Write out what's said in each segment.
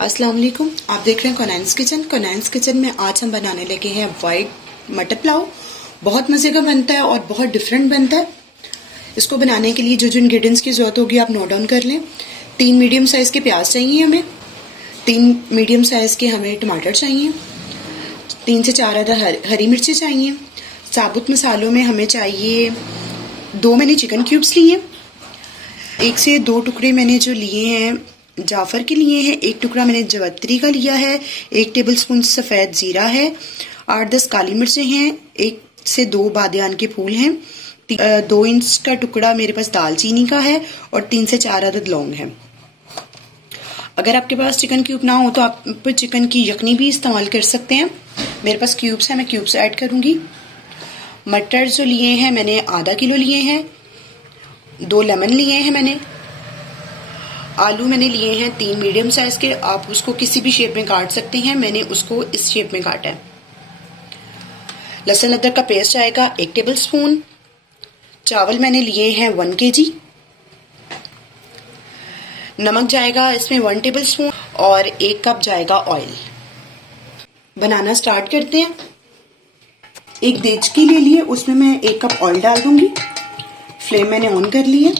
अस्सलाम वालेकुम। आप देख रहे हैं कोनैंस किचन। कोनैंस किचन में आज हम बनाने लगे हैं वाइट मटर पुलाव। बहुत मज़े का बनता है और बहुत डिफरेंट बनता है। इसको बनाने के लिए जो जो इंग्रेडिएंट्स की ज़रूरत होगी आप नोट डाउन कर लें। 3 मीडियम साइज़ के प्याज चाहिए हमें, 3 मीडियम साइज़ के हमें टमाटर चाहिए, 3 से 4 अदद हरी मिर्ची चाहिए। साबुत मसालों में हमें चाहिए 2 मैंने चिकन क्यूब्स लिए, 1 से 2 टुकड़े मैंने जो लिए हैं जाफर के लिए हैं, 1 टुकड़ा मैंने जवत्री का लिया है, 1 टेबलस्पून सफ़ेद ज़ीरा है, 8-10 काली मिर्चें हैं, 1 से 2 बादियान के फूल हैं, 2 इंच का टुकड़ा मेरे पास दालचीनी का है और 3 से 4 अदद लौंग है। अगर आपके पास चिकन क्यूब ना हो तो आप चिकन की यखनी भी इस्तेमाल कर सकते हैं। मेरे पास क्यूब्स हैं, मैं क्यूब्स ऐड करूँगी। मटर जो लिए हैं मैंने आधा किलो लिए हैं, 2 लेमन लिए हैं मैंने। आलू मैंने लिए हैं 3 मीडियम साइज के, आप उसको किसी भी शेप में काट सकते हैं, मैंने उसको इस शेप में काटा है। लहसुन अदरक का पेस्ट आएगा 1 टेबलस्पून। चावल मैंने लिए हैं 1 kg। नमक जाएगा इसमें 1 टेबलस्पून और 1 कप जाएगा ऑयल। बनाना स्टार्ट करते हैं। एक देचकी ले लिए, उसमें मैं 1 कप ऑयल डाल दूंगी। फ्लेम मैंने ऑन कर ली है।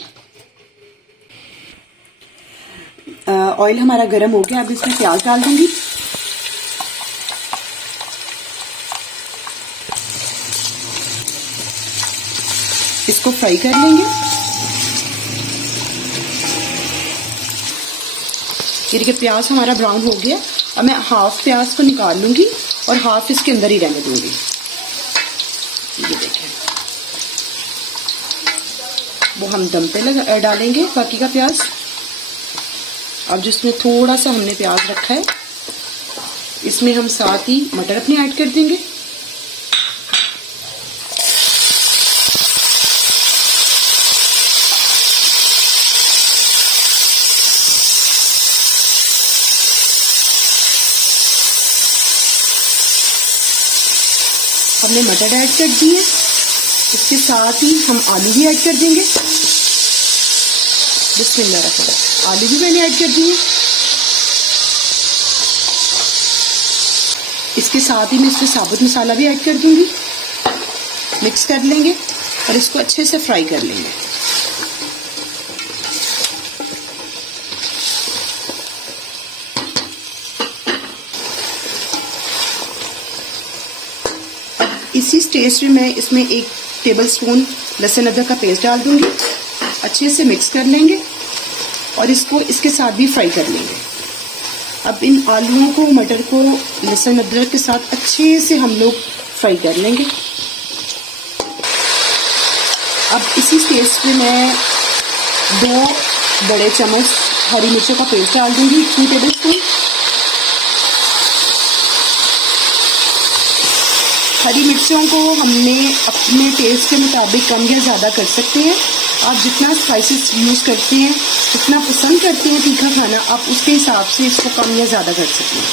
ऑयल हमारा गर्म हो गया, अब इसमें प्याज डाल दूंगी। इसको फ्राई कर लेंगे। ये देखिए प्याज हमारा ब्राउन हो गया। अब मैं हाफ प्याज को निकाल लूंगी और हाफ इसके अंदर ही रहने दूंगी। ये देखिए वो हम दम पे डालेंगे बाकी का प्याज। अब जिसमें थोड़ा सा हमने प्याज रखा है इसमें हम साथ ही मटर अपने ऐड कर देंगे। हमने मटर ऐड कर दिए, इसके साथ ही हम आलू भी ऐड कर देंगे। बिस्मिल्लाह, आलू भी मैंने ऐड कर दिए। इसके साथ ही मैं इसमें साबुत मसाला भी ऐड कर दूंगी। मिक्स कर लेंगे और इसको अच्छे से फ्राई कर लेंगे। इसी स्टेज में मैं इसमें 1 टेबलस्पून लहसुन अदरक का पेस्ट डाल दूंगी। अच्छे से मिक्स कर लेंगे और इसको इसके साथ भी फ्राई कर लेंगे। अब इन आलूओं को, मटर को लहसुन अदरक के साथ अच्छे से हम लोग फ्राई कर लेंगे। अब इसी स्टेज पे मैं 2 बड़े चम्मच हरी मिर्चों का पेस्ट डाल दूंगी, 2 टेबलस्पून। हरी मिर्चों को हमने अपने टेस्ट के मुताबिक कम या ज़्यादा कर सकते हैं। आप जितना स्पाइसेस यूज़ करते हैं, जितना पसंद करते हैं तीखा खाना, आप उसके हिसाब से इसको कम या ज़्यादा कर सकते हैं।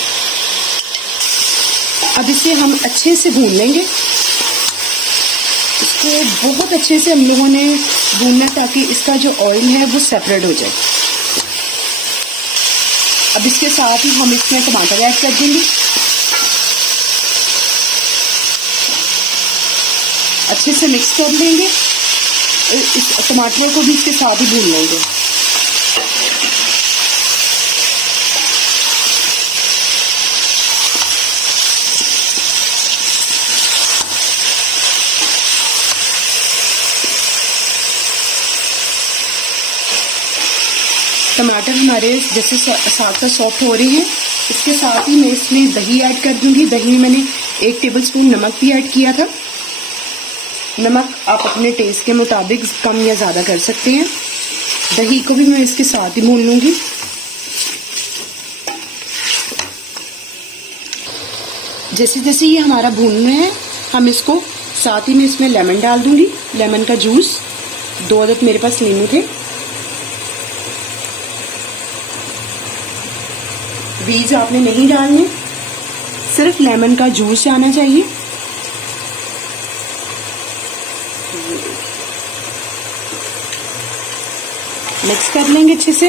अब इसे हम अच्छे से भून लेंगे। इसको बहुत अच्छे से हम लोगों ने भूनना ताकि इसका जो ऑयल है वो सेपरेट हो जाए। अब इसके साथ ही हम इसमें टमाटर ऐड कर देंगे। अच्छे से मिक्स कर लेंगे। इस टमाटर को भी इसके साथ ही भून लेंगे। टमाटर हमारे जैसे साथ सॉफ्ट हो रहे हैं, इसके साथ ही मैं इसमें दही ऐड कर दूंगी। दही में मैंने 1 टेबलस्पून नमक भी ऐड किया था। नमक आप अपने टेस्ट के मुताबिक कम या ज़्यादा कर सकते हैं। दही को भी मैं इसके साथ ही भून लूँगी। जैसे जैसे ये हमारा भून रहे हैं, हम इसको साथ ही में इसमें लेमन डाल दूँगी। लेमन का जूस 2 अदद मेरे पास नींबू थे। बीज आपने नहीं डालने, सिर्फ लेमन का जूस आना चाहिए। मिक्स कर लेंगे अच्छे से।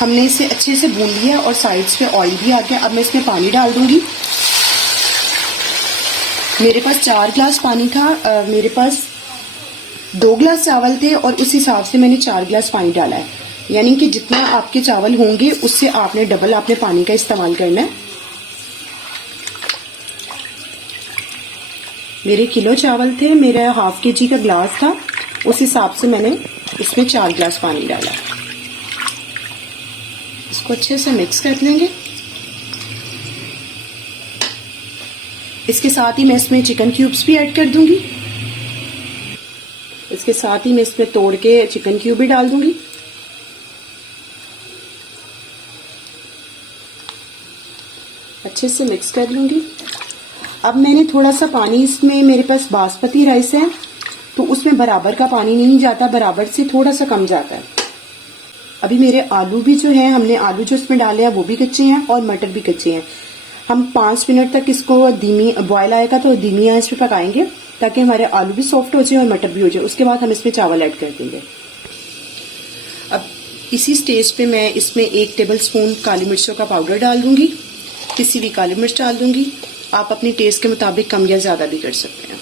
हमने इसे अच्छे से भून लिया और साइड्स पे ऑयल भी आ गया। अब मैं इसमें पानी डाल दूंगी। मेरे पास 4 ग्लास पानी था, मेरे पास 2 ग्लास चावल थे और उस हिसाब से मैंने 4 ग्लास पानी डाला है। यानी कि जितना आपके चावल होंगे उससे आपने डबल आपने पानी का इस्तेमाल करना है। मेरे किलो चावल थे, मेरा ½ kg का ग्लास था, उस हिसाब से मैंने इसमें 4 ग्लास पानी डाला। इसको अच्छे से मिक्स कर लेंगे। इसके साथ ही मैं इसमें चिकन क्यूब्स भी ऐड कर दूंगी। इसके साथ ही मैं इसमें तोड़ के चिकन क्यूब भी डाल दूंगी। अच्छे से मिक्स कर लूंगी। अब मैंने थोड़ा सा पानी इसमें, मेरे पास बासमती राइस है तो उसमें बराबर का पानी नहीं जाता, बराबर से थोड़ा सा कम जाता है। अभी मेरे आलू भी जो है, हमने आलू जो इसमें डाले हैं वो भी कच्चे हैं और मटर भी कच्चे हैं। हम 5 मिनट तक इसको धीमी बॉयल आएगा तो धीमी आंच पे पकाएंगे ताकि हमारे आलू भी सॉफ्ट हो जाए और मटर भी हो जाए। उसके बाद हम इसमें चावल ऐड कर देंगे। अब इसी स्टेज पे मैं इसमें 1 टेबलस्पून काली मिर्चों का पाउडर डाल दूंगी। किसी भी काली मिर्च डाल दूंगी। आप अपनी टेस्ट के मुताबिक कम या ज्यादा भी कर सकते हैं।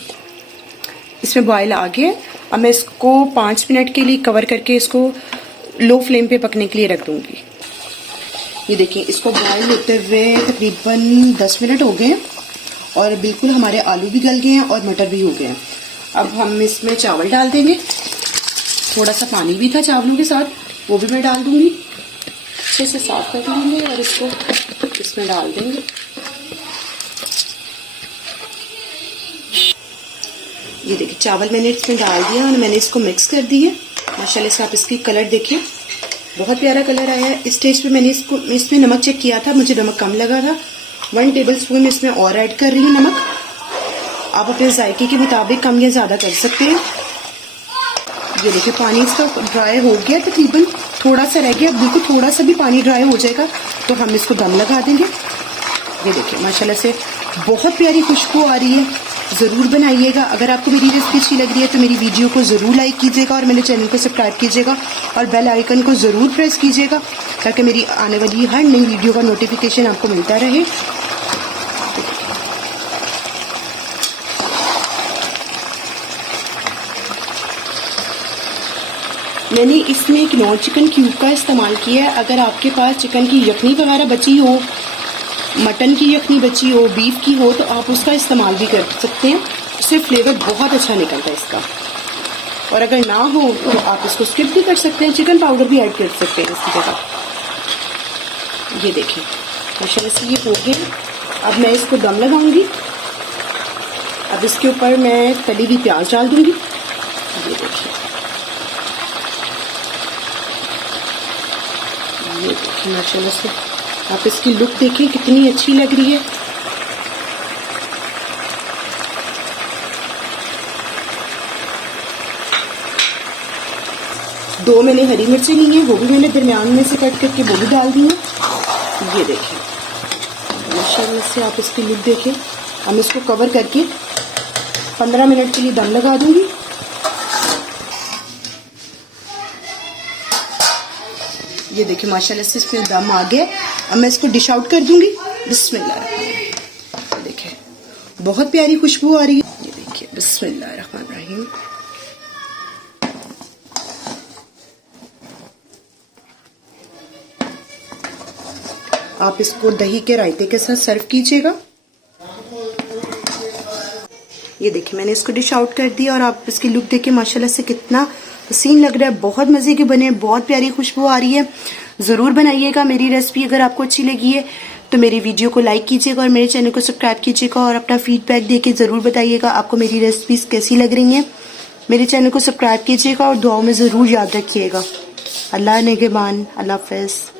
इसमें बॉयल आ गया। अब मैं इसको 5 मिनट के लिए कवर करके इसको लो फ्लेम पे पकने के लिए रख दूंगी। ये देखिए, इसको बॉयल होते हुए तकरीबन 10 मिनट हो गए हैं और बिल्कुल हमारे आलू भी गल गए हैं और मटर भी हो गए हैं। अब हम इसमें चावल डाल देंगे। थोड़ा सा पानी भी था चावलों के साथ, वो भी मैं डाल दूंगी। अच्छे से साफ कर लेंगे और इसको इसमें डाल देंगे। ये देखिए, चावल मैंने इसमें डाल दिया और मैंने इसको मिक्स कर दिया। माशाल्लाह से आप इसकी कलर देखिए, बहुत प्यारा कलर आया है। इस स्टेज पे मैंने इसमें नमक चेक किया था, मुझे नमक कम लगा था। 1 टेबलस्पून इसमें और ऐड कर रही हूँ नमक। आप अपने जायके के मुताबिक कम या ज्यादा कर सकते हैं। ये देखिए, पानी इसका ड्राई हो गया, तकरीबन थोड़ा सा रह गया। बिल्कुल थोड़ा सा भी पानी ड्राई हो जाएगा तो हम इसको दम लगा देंगे। ये देखिए, माशाल्लाह से बहुत प्यारी खुशबू आ रही है। जरूर बनाइएगा। अगर आपको मेरी रेसिपी अच्छी लग रही है तो मेरी वीडियो को जरूर लाइक कीजिएगा और मेरे चैनल को सब्सक्राइब कीजिएगा और बेल आइकन को जरूर प्रेस कीजिएगा ताकि मेरी आने वाली हर नई वीडियो का नोटिफिकेशन आपको मिलता रहे। मैंने इसमें एक नॉन चिकन क्यूब का इस्तेमाल किया है। अगर आपके पास चिकन की यखनी वगैरह बची हो, मटन की यखनी बची हो, बीफ की हो, तो आप उसका इस्तेमाल भी कर सकते हैं। उससे फ्लेवर बहुत अच्छा निकलता है इसका। और अगर ना हो तो आप इसको स्किप भी कर सकते हैं, चिकन पाउडर भी ऐड कर सकते हैं इसकी जगह। ये देखिए, माशाल्लाह से ये हो गया। अब मैं इसको दम लगाऊंगी। अब इसके ऊपर मैं तली हुई प्याज डाल दूंगी। ये देखिए, ये देखिए, माशाल्लाह से आप इसकी लुक देखिए कितनी अच्छी लग रही है। दो मैंने हरी मिर्चें ली हैं, वो भी मैंने दरमियान में से कट करके वो भी डाल दी हैं। ये देखिए, माशाल्लाह से आप इसकी लुक देखिए। हम इसको कवर करके 15 मिनट के लिए दम लगा दूंगी। ये देखिए, माशाल्लाह से इसमें दम आ गया। अब मैं इसको डिश आउट कर दूंगी। बिस्मिल्लाह। देखिए, बहुत प्यारी खुशबू आ रही है। ये देखिए, बिस्मिल्लाहिर्रहमानिर्रहीम। आप इसको दही के रायते के साथ सर्व कीजिएगा। ये देखिए, मैंने इसको डिश आउट कर दिया और आप इसकी लुक देखिए, माशाल्लाह से कितना हसीन लग रहा है। बहुत मजे के बने, बहुत प्यारी खुशबू आ रही है। जरूर बनाइएगा मेरी रेसिपी। अगर आपको अच्छी लगी है तो मेरी वीडियो को लाइक कीजिएगा और मेरे चैनल को सब्सक्राइब कीजिएगा और अपना फीडबैक देके जरूर बताइएगा आपको मेरी रेसिपीज कैसी लग रही हैं। मेरे चैनल को सब्सक्राइब कीजिएगा और दुआओं में जरूर याद रखिएगा। अल्लाह निगहबान। अल्लाह हाफ़िज़।